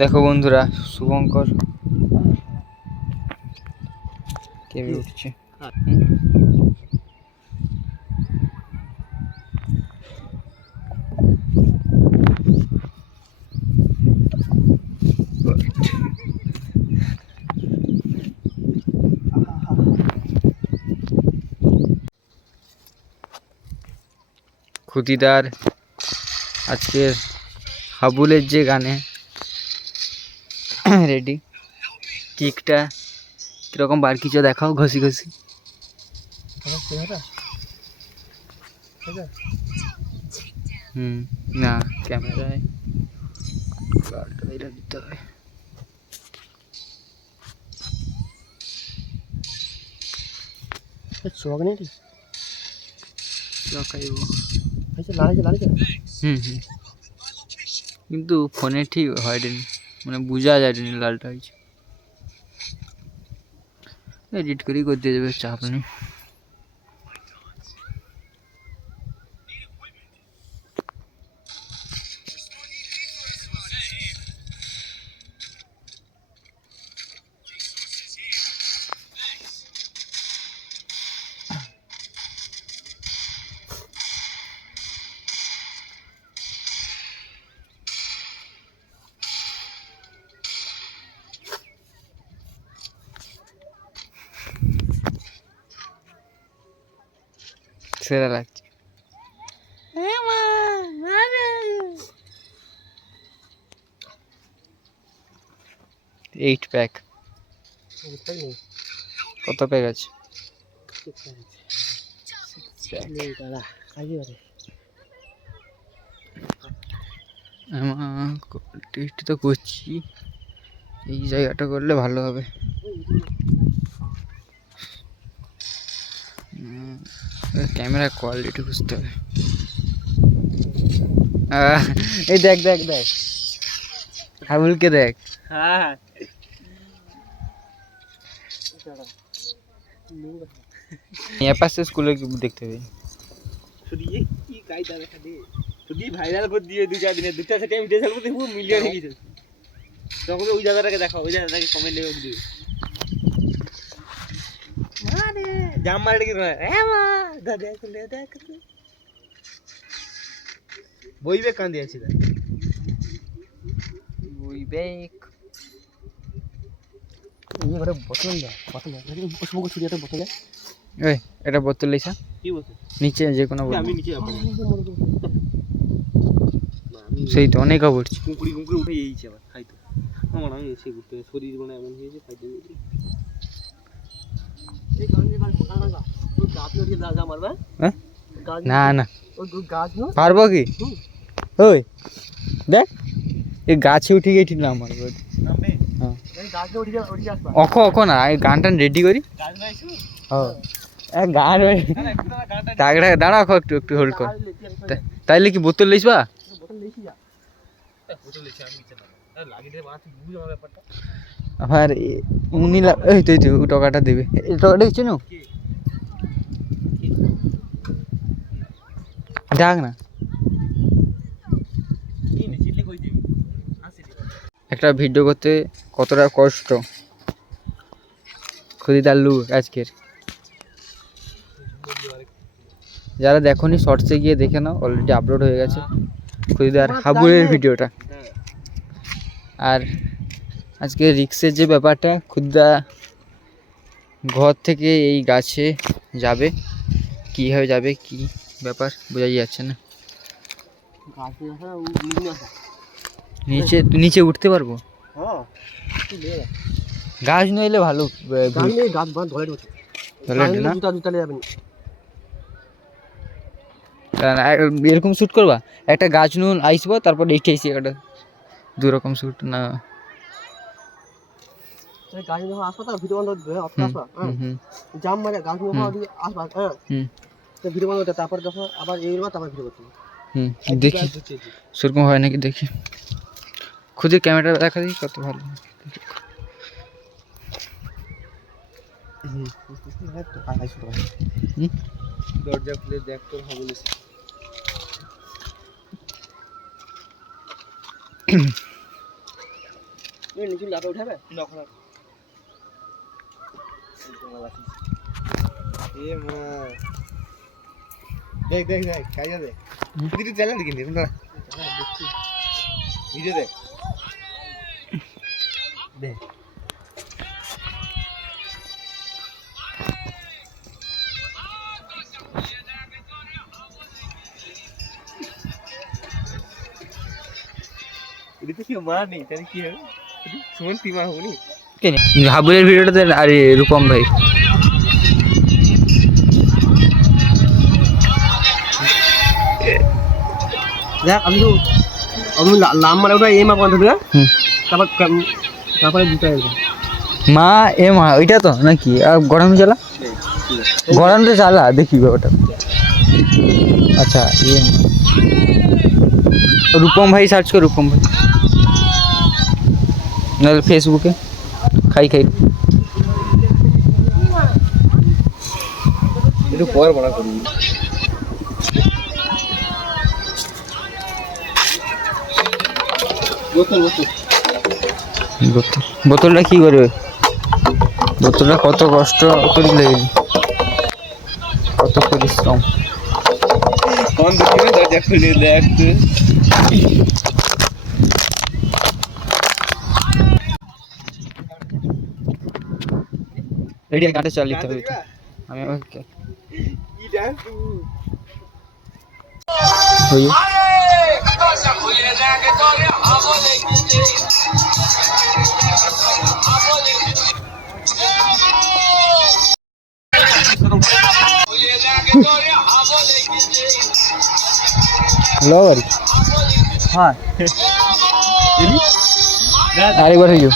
দেখো বন্ধুরা, শুভঙ্কর কেমন উঠছে। খুদিদার আজকের হাবুলের যে গানে রেডি, কিকটা কিরকম বার কিছু দেখাও, ঘষি ঘষি। না ক্যামেরায় এটা দিতে হবে। কিন্তু ফোনে ঠিক হয়নি, মানে বোঝা যায়নি লালটা হয়েছে। এডিট করেই করতে যাবে, চাপ নেই। সেরা লাগছে। 8 প্যাক। কত প্যাক আছে? টেস্ট তো করছি, এই জায়গাটা করলে ভালো হবে। ক্যামেরা কোয়ালিটি বুঝতে হবে। এই দেখ দেখ দেখ, হাবুলকে দেখ। হ্যাঁ পাশে স্কুলে দেখতে হবে। কি কায়দা দেখা দে, শুধু ভাইরাল করে দিয়ে 2-4 দিনে 2টা সেটা আমি ভিডিও ছাড়বো, দেখবো মিলিয়ন হয়ে গেছে। তখন ওই জায়গাটাকে দেখাও, ওই জায়গাটাকে কমেন্ট নেবে দিও। মানে জাম মারতে কি না, এ মা দাদা কোলে দেখ বইবে কান দিয়েছি দা বইবে। এই ঘরে বোতল দা, বোতল দা, ওসমকে ছুরিয়াতে বোতল দা। এই এটা বোতল লইছা? কি বোতল? নিচে যে কোনো বোতল। আমি নিচে যাবো। সেই তো অনেক পড়ছে। কুকুরি কুকুরি উঠে এইছে আবার খাইতো। আমার আমি এসে ঘুরতে শরীর মানে এমন হয়েছে খাইতে। এই গানে গান গান ওই গাছ নিয়ে দাদা মারবে? হ্যাঁ? না না ওই গাছ নো পারবো কি? ওই দেখ এই গাছে উঠে গিয়ে ঠিক না মারবো। নামবে? হ্যাঁ এই গাছে উঠে আসবা। অখো অখো না, এই গানটা রেডি করি। গাছ লাইছো? হ্যাঁ এক গান তাগড়া দাঁড়া, একটু একটু হোল্ড কর। তাইলে কি বোতল লইছবা? বোতল লইছি যা। বোতল লইছি আমি নিচে না লাগি দে মাছ বুঝ আমার ব্যাপারটা। আর উনি এই তো টাকাটা দেবে, এই টাকাটা দিচ্ছ না ডাক না। একটা ভিডিও করতে কতটা কষ্ট খুদিদার লু আজকের। যারা দেখোনি শর্টসে গিয়ে দেখে নাও, অলরেডি আপলোড হয়ে গেছে খুদিদার হাবুলের ভিডিওটা। আর আজকে রিক্সের যে ব্যাপারটা, খুদিদা ঘর থেকে এই গাছে যাবে, কীভাবে যাবে কি ব্যাপার বোঝাই যাচ্ছে না। নিচে নিচে উঠতে পারবো? গাছ নইলে ভালো, এরকম শ্যুট করবা, একটা গাছ নুন আইসবো, তারপর এইটা আইসি একটা দুরকম শ্যুট না। গাছ যখন আসবা তার ভিডিও বন্ধ আসবা, জাম মারে গাছ যখন আসবা, হ্যাঁ তো ভিডিও বন্ধ, তারপর যখন আবার এইগুলো তারপর ভিডিও করতে দেখি সেরকম হয় নাকি দেখি। খুদের ক্যামেরা দেখা দিই কত ভালো। দরজা খুলে দেখ তোর হাবুল এসে। নিচু লাফে উঠাবে এ মা দেখ দেখ দেখ কাইয়া দে দিদি চালা নাকি নি না ভিডিও দে দে এটা কি মা নেই তাহলে কি হবে সুমন টিমা হবনি কেন হাবুলের ভিডিওটাতে আরে রূপম ভাই দেখ আমি নাম মানে ওটা এম আপনার থেকে তারপর তারপরে দুটো মা এ মা ওইটা তো নাকি গরম জ্বালা গরমটা জ্বালা দেখি ওটা আচ্ছা ইয়ে রূপম ভাই সার্চ কর রূপম ভাই নাহলে ফেসবুকে খাই খাই একটু পর বড় করবি বোতলটা কি করবে বোতলটা কত কষ্ট করে লেগে কত পরিশ্রম বন্ধ করে দরজা খুলে দেখ রেডি গাড়ি চালিয়ে হবে আমি ওকে ই ডান্স হইও লওয়ারি হ্যাঁ আরেকবার হইও